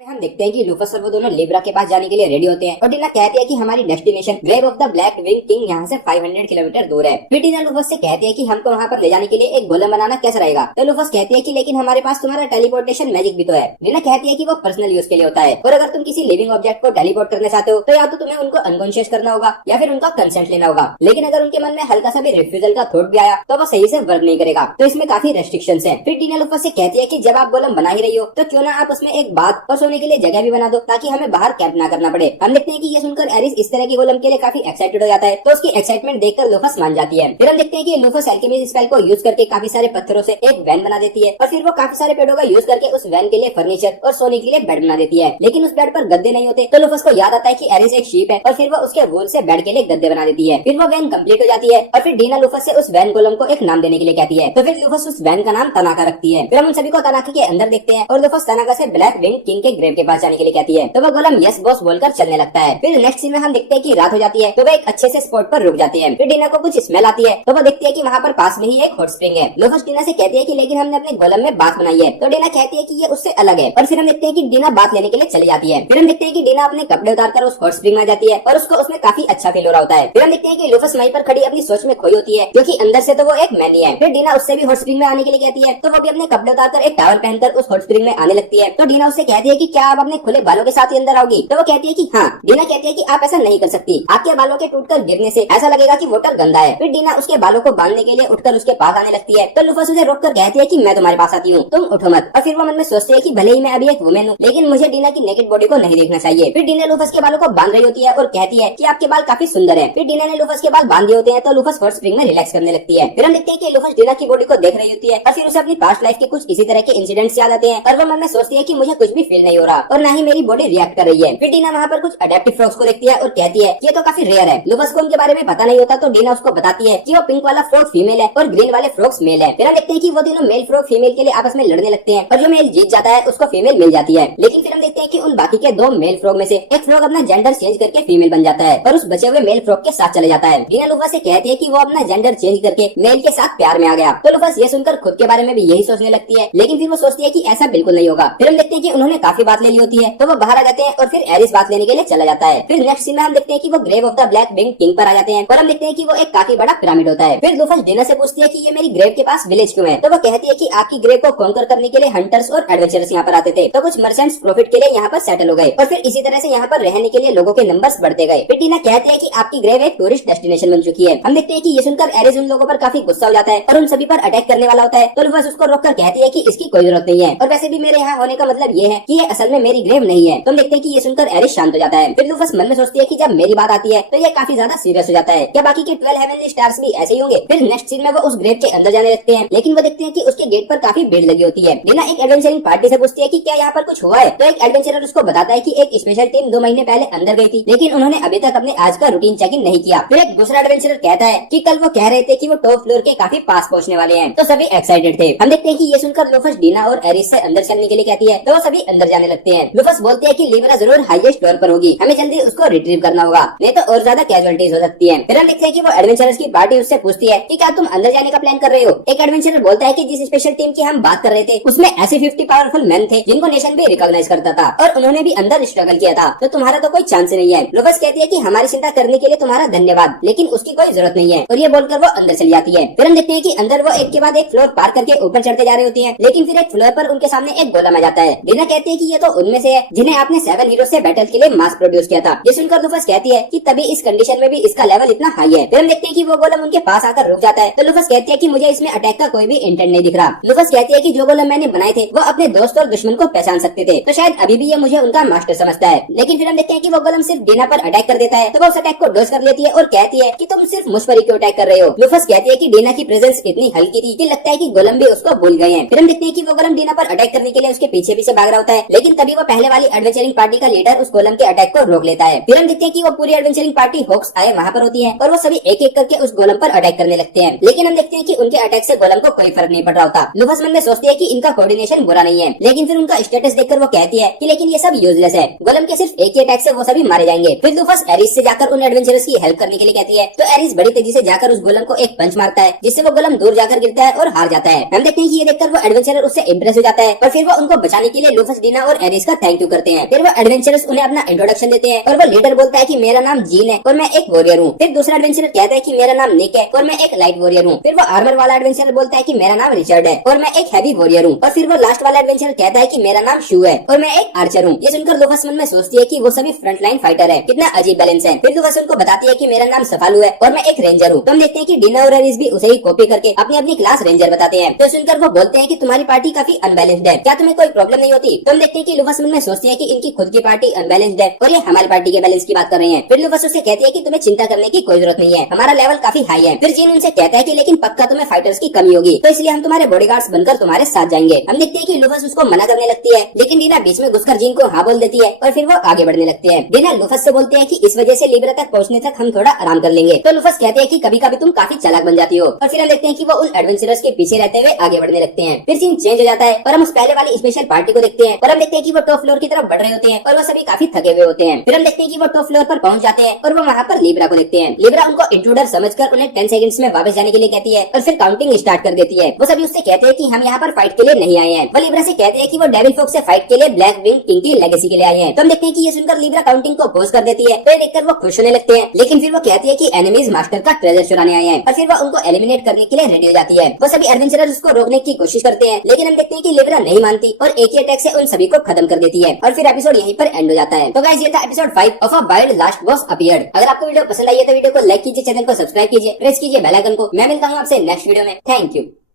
हम देखते हैं कि लूफस और वो दोनों लिब्रा के पास जाने के लिए रेडी होते हैं और टीना कहती है कि हमारी destination grave of the black wing king यहाँ से 500 किलोमीटर दूर है। फिर टीना लूफस से कहती है कि हमको वहाँ पर ले जाने के लिए एक गोलम बनाना कैसा रहेगा। तो लूफस कहती है कि लेकिन हमारे पास तुम्हारा टेलीपोर्टेशन मैजिक भी तो है। टीना कहती है कि वो पर्सनल यूज के लिए होता है और अगर तुम किसी लिविंग ऑब्जेक्ट को टेलीपोर्ट करना चाहते हो तो या तो तुम्हें उनको अनकॉन्शियस करना होगा या फिर उनका कंसेंट लेना होगा। लेकिन अगर उनके मन में हल्का सा भी रिफ्यूजल का थॉट भी आया तो वो सही से वर्क नहीं करेगा। तो इसमें काफी रेस्ट्रिक्शंस है। फिर टीना लूफस से कहती है कि जब आप गोलम बना ही रही हो तो क्यों ना आप उसमें एक बाथ और सोने के लिए जगह भी बना दो ताकि हमें बाहर कैंप ना करना पड़े। हम देखते हैं कि ये सुनकर एरिस इस तरह के गोलम के लिए काफी एक्साइटेड हो जाता है तो उसकी एक्साइटमेंट देखकर लूफस मान जाती है। फिर हम देखते हैं कि लूफस एल्केमी स्पेल को यूज करके काफी सारे पत्थरों से एक वैन बना देती है और फिर वो काफी सारे पेड़ों का यूज करके उस वैन के लिए फर्नीचर और सोने के लिए बेड बना देती है। लेकिन उस बेड पर गद्दे नहीं होते तो लूफस को याद आता है कि एरिस एक शीप है और फिर वो उसके वूल से बेड के लिए गद्दे बना देती है। फिर वो वैन कंप्लीट हो जाती है और फिर डीना लूफस से उस वैन गोलम को एक नाम देने के लिए कहती है। तो फिर लूफस उस वैन का नाम तनाका रखती है। फिर हम सभी को तनाका के अंदर देखते हैं और लूफस तनाका से ब्लैक विंग किंग के ग्रेव के पास जाने के लिए कहती है। तो वो गोलम यस बॉस बोलकर चलने लगता है। फिर नेक्स्ट सीन में हम देखते हैं कि रात हो जाती है तो वो एक अच्छे से स्पॉट पर रुक जाते हैं। फिर डीना को कुछ स्मेल आती है तो वो देखती है कि वहाँ पर पास में ही एक हॉट स्प्रिंग है। लूफस डीना से कहती है कि लेकिन हमने अपने गोलम में बात बनाई है। तो डीना कहती है कि ये उससे अलग है और फिर हम देखते हैं कि डीना बात लेने के लिए चली जाती है। फिर हम देखते हैं कि डीना अपने कपड़े उतारकर उस हॉट स्प्रिंग में जाती है और उसको उसमें काफी अच्छा फील हो रहा होता है। फिर हम देखते हैं कि लूफस वहीं पर खड़ी अपनी सोच में खोई होती है क्योंकि अंदर से तो वो एक मैनी है। फिर डीना उससे भी हॉट स्प्रिंग में आने के लिए कहती है तो वो भी अपने कपड़े उतारकर एक टॉवल पहनकर उस हॉट स्प्रिंग में आने लगती है। तो डीना उससे कहती है कि क्या आप अपने खुले बालों के साथ ही अंदर आओगी। तो वो कहती है कि हाँ। डीना कहती है कि आप ऐसा नहीं कर सकती, आपके बालों के टूटकर गिरने से ऐसा लगेगा कि वाटर गंदा है। फिर डीना उसके बालों को बांधने के लिए उठकर उसके पास आने लगती है तो लूफस उसे रोककर कहती है कि मैं तुम्हारे पास आती हूँ, तुम उठो मत। और फिर वो मन में सोचती है कि भले ही मैं अभी एक वुमेन हूँ लेकिन मुझे डीना की नेकेड बॉडी को नहीं देखना चाहिए। फिर डीना लूफस के बालों को बांध रही होती है और कहती है कि आपके बाल काफी सुंदर है। फिर डीना ने लूफस के बाल बांध दिए होते हैं तो लूफस हॉट स्प्रिंग में रिलैक्स करने लगती है। फिर हम देखते हैं कि लूफस डीना की बॉडी को देख रही होती है और फिर उसे अपनी पास्ट लाइफ के कुछ इसी तरह के इंसिडेंट्स याद आते हैं और वो मन में सोचती है कि मुझे कुछ भी फील नहीं हो रहा और न ही मेरी बॉडी रिएक्ट कर रही है। फिर डीना वहाँ पर कुछ अडेप्टिव फ्रॉग्स को देखती है और कहती है ये तो काफी रेयर है। लूफस को उनके बारे में पता नहीं होता तो डीना उसको बताती है कि वो पिंक वाला फ्रॉग फीमेल है और ग्रीन वाले फ्रॉग्स मेल है। फिर हम देखते हैं कि वो तीनों मेल फ्रॉग फीमेल के लिए आपस में लड़ने लगते हैं और जो मेल जीत जाता है उसको फीमेल मिल जाती है। लेकिन फिर हम देखते हैं कि उन बाकी के दो मेल फ्रॉग में से एक फ्रॉग अपना जेंडर चेंज करके फीमेल बन जाता है और उस बचे हुए मेल फ्रॉग के साथ चले जाता है। डीना लूफस से कहती है कि वो अपना जेंडर चेंज करके मेल के साथ प्यार में आ गया। तो लूफस ये सुनकर खुद के बारे में भी यही सोचने लगती है लेकिन फिर वो सोचती है कि ऐसा बिल्कुल नहीं होगा। फिर हम देखते हैं कि उन्होंने काफी बात ले ली होती है तो वो बाहर आ जाते हैं और फिर एरिस बात लेने के लिए चला जाता है। फिर नेक्स्ट सीन में हम देखते हैं कि वो grave of the black wing king पर आ जाते हैं और हम देखते हैं कि वो एक काफी बड़ा पिरामिड होता है। फिर लूफस डीना से पूछती है कि ये मेरी ग्रेव के पास विलेज क्यों है। तो वो कहती है कि आपकी ग्रेव को कॉन्कर करने के लिए हंटर्स और एडवेंचरर्स यहाँ पर आते थे तो कुछ मर्चेंट्स प्रॉफिट के लिए यहाँ पर सेटल हो गए और फिर इसी तरह से यहाँ पर रहने के लिए लोगों के नंबर्स बढ़ते गए। फिर डीना कहती है कि आपकी ग्रेव एक टूरिस्ट डेस्टिनेशन बन चुकी है। हम देखते हैं कि ये सुनकर एरिस उन लोगों पर काफी गुस्सा हो जाता है और उन सभी पर अटैक करने वाला होता है। तो लूफस उसको रोककर कहती है कि इसकी कोई जरूरत नहीं है और वैसे भी मेरे यहाँ होने का मतलब ये है कि ये असल में मेरी ग्रेव नहीं है। तो हम देखते हैं कि ये सुनकर एरिस शांत हो जाता है। फिर लूफस मन में सोचती है कि जब मेरी बात आती है तो ये काफी ज्यादा सीरियस हो जाता है, क्या बाकी के 12 हेवनली स्टार्स भी ऐसे ही होंगे। फिर नेक्स्ट सीन में वो उस ग्रेव के अंदर जाने लगते हैं लेकिन वो देखते हैं कि उसके गेट पर काफी भीड़ लगी होती है। डीना एक एडवेंचरिंग पार्टी से पूछती है कि क्या यहाँ पर कुछ हुआ है। तो एक एडवेंचरर उसको बताता है कि एक स्पेशल टीम 2 महीने पहले अंदर गई थी लेकिन उन्होंने अभी तक अपने आज का रूटीन चेक इन नहीं किया। फिर एक दूसरा एडवेंचरर कहता है कि कल वो कह रहे थे कि वो टॉप फ्लोर के काफी पास पहुंचने वाले हैं तो सभी एक्साइटेड थे। हम देखते हैं कि ये सुनकर लूफस डीना और एरिस से अंदर चलने के लिए कहती है तो वो सभी अंदर जाने लगते हैं। लूफस बोलते हैं कि लिब्रा जरूर हाईएस्ट फ्लोर पर होगी, हमें जल्दी उसको रिट्रीव करना होगा नहीं तो और ज्यादा कैजुअलिटीज हो सकती है। फिर हम देखते हैं कि वो एडवेंचरर्स की पार्टी उससे पूछती है कि क्या तुम अंदर जाने का प्लान कर रहे हो। एक एडवेंचरर बोलता है कि जिस स्पेशल टीम की हम बात कर रहे थे उसमें ऐसे 50 पावरफुल मैन थे जिनको नेशन भी रिकॉग्नाइज करता था और उन्होंने भी अंदर स्ट्रगल किया था तो तुम्हारा तो कोई चांस नहीं है। लूफस कहती है कि हमारी चिंता करने के लिए तुम्हारा धन्यवाद लेकिन उसकी कोई जरूरत नहीं है और ये बोलकर वो अंदर चली जाती है। फिर हम देखते हैं कि अंदर वो एक के बाद एक फ्लोर पार करके ऊपर चढ़ते जा रहे होती है लेकिन फिर एक फ्लोर पर उनके सामने एक गोलम आ जाता है। डीना कहती है कि ये तो उनमें से है जिन्हें आपने 7 हीरो से बैटल के लिए मास प्रोड्यूस किया था। ये सुनकर लूफस कहती है कि तभी इस कंडीशन में भी इसका लेवल इतना हाई है। फिर हम देखते हैं कि वो गोलम उनके पास आकर रुक जाता है तो लूफस कहती है कि मुझे इसमें अटैक का कोई भी इंटेंट नहीं दिख रहा। लूफस कहती है कि जो गोलम मैंने बनाए थे वो अपने दोस्त और दुश्मन को पहचान सकते थे तो शायद अभी भी ये मुझे उनका मास्टर समझता है। लेकिन फिर हम देखते हैं कि वो गोलम सिर्फ डीना पर अटैक कर देता है तो वो उस अटैक को डॉज कर लेती है और कहती है कि तुम सिर्फ मुझ पर ही क्यों अटैक कर रहे हो। लूफस कहती है कि डीना की प्रेजेंस इतनी हल्की थी कि लगता है कि गोलम भी उसको भूल गए हैं। फिर हम देखते हैं कि वो गोलम डीना पर अटैक करने के लिए उसके पीछे पीछे भाग रहा होता है लेकिन तभी वो पहले वाली एडवेंचरिंग पार्टी का लीडर उस गोलम के अटैक को रोक लेता है। फिर हम देखते हैं कि वो पूरी एडवेंचरिंग पार्टी हॉक्स आए वहाँ पर होती है और वो सभी एक एक करके उस गोलम पर अटैक करने लगते हैं लेकिन हम देखते हैं कि उनके अटैक से गोलम को कोई फर्क नहीं पड़ रहा होता। लूफस मन में सोचती है कि इनका कोऑर्डिनेशन बुरा नहीं है लेकिन फिर उनका स्टेटस देखकर वो कहती है कि लेकिन ये सब यूजलेस है, गोलम के सिर्फ एक ही अटैक से वो सभी मारे जाएंगे। फिर लूफस एरिस से जाकर उन एडवेंचरर्स की हेल्प करने के लिए कहती है तो एरिस बड़ी तेजी से जाकर उस गोलम को एक पंच मारता है जिससे वो गोलम दूर जाकर गिरता है और हार जाता है। हम देखते हैं कि ये देखकर वो एडवेंचरर उससे इंप्रेस हो जाता है और फिर वो उनको बचाने के लिए लूफस, डीना और एरिस का थैंक यू करते हैं। फिर वो एडवेंचरर्स उन्हें अपना इंट्रोडक्शन देते हैं और वो लीडर बोलता है कि मेरा नाम जीन है और मैं एक वॉरियर हूँ। फिर दूसरा एडवेंचरर कहता है कि मेरा नाम निक है और मैं एक लाइट वॉरियर हूँ। फिर वो आर्मर वाला एडवेंचरर बोलता है कि मेरा नाम रिचर्ड है और मैं एक हैवी वॉरियर हूँ। और फिर वो लास्ट वाला एडवेंचरर कहता है कि मेरा नाम शू है और मैं एक आर्चर हूँ। ये सुनकर लूकास मन में सोचती है कि वो सभी फ्रंटलाइन फाइटर है। कितना अजीब बैलेंस है। फिर लूकास उनको बताती है कि मेरा नाम सफालू है और मैं एक रेंजर हूँ। तो हम देखते हैं कि डीना और एरिस भी उसे ही कॉपी करके अपनी अपनी क्लास रेंजर बताते हैं। तो सुनकर वो बोलते हैं कि तुम्हारी पार्टी काफी अनबैलेंस्ड है, क्या तुम्हें कोई प्रॉब्लम नहीं होती? तो हम देखते हैं कि लूकास मन में सोचते हैं कि इनकी खुद की पार्टी अनबैलेंस्ड है और ये हमारी पार्टी के बैलेंस की बात कर रहे हैं। फिर लूकास उससे कहती है कि तुम्हें चिंता करने की कोई जरूरत नहीं है, हमारा लेवल काफी हाई है। फिर जीन उनसे कहता है कि लेकिन पक्का तुम्हें फाइटर्स की कमी होगी, तो इसलिए हम तुम्हारे बॉडीगार्ड्स बनकर तुम्हारे साथ जाएंगे। हम देखते हैं कि लूकास उसको मना करने लगती है, लेकिन डीना बीच में घुसकर जीन को हाँ बोल देती है और फिर वो आगे बढ़ने लगते हैं। डीना लूकास से बोलते हैं कि इस वजह से लिब्रा तक पहुंचने तक हम थोड़ा आराम कर लेंगे। तो लूकास कहते हैं कि कभी कभी तुम काफी चालाक बन जाती हो। और फिर हम देखते हैं कि वो उन एडवेंचरर्स के पीछे रहते हुए आगे बढ़ने लगते हैं। फिर सीन चेंज हो जाता है और हम उस पहले वाली स्पेशल पार्टी को देखते हैं और हम देखते हैं कि वो टॉप फ्लोर की तरफ बढ़ रहे होते हैं और वो सभी काफी थके हुए होते हैं। फिर हम देखते हैं कि वो टॉप फ्लोर पर पहुंच जाते हैं और वो वहाँ पर लिब्रा को देखते हैं। लिब्रा उनको इंट्रूडर समझकर उन्हें 10 सेकंड्स में वापस जाने के लिए कहती है और फिर काउंटिंग स्टार्ट कर देती है। वो सभी उससे कहते हैं कि हम यहाँ पर फाइट के लिए नहीं आए हैं। वो लिब्रा से कहते हैं कि वो डेविल फोक्स से फाइट के लिए ब्लैक विंग किंग की लेगेसी के लिए आए हैं। तो हम देखते हैं कि ये सुनकर लिब्रा काउंटिंग को पॉज कर देती है। तो ये देखकर वो खुश होने लगते हैं, लेकिन फिर वो कहती है कि एनिमीज मास्टर का ट्रेजर चुराने आए हैं और फिर वो उनको एलिमिनेट करने के लिए रेडी हो जाती है। वो सभी एडवेंचरर्स उसको रोकने की कोशिश करते हैं, लेकिन हम देखते हैं कि लिब्रा नहीं मानती और एक ही अटैक से उन सभी को खत्म कर देती है और फिर एपिसोड यहीं पर एंड हो जाता है। तो गाइस ये था episode 5 of a wild last boss appeared. अगर आपको वीडियो पसंद आई है तो वीडियो को लाइक कीजिए, चैनल को सब्सक्राइब कीजिए, प्रेस कीजिए बेल आइकन को। मैं मिलता हूँ आपसे नेक्स्ट वीडियो में। Thank you.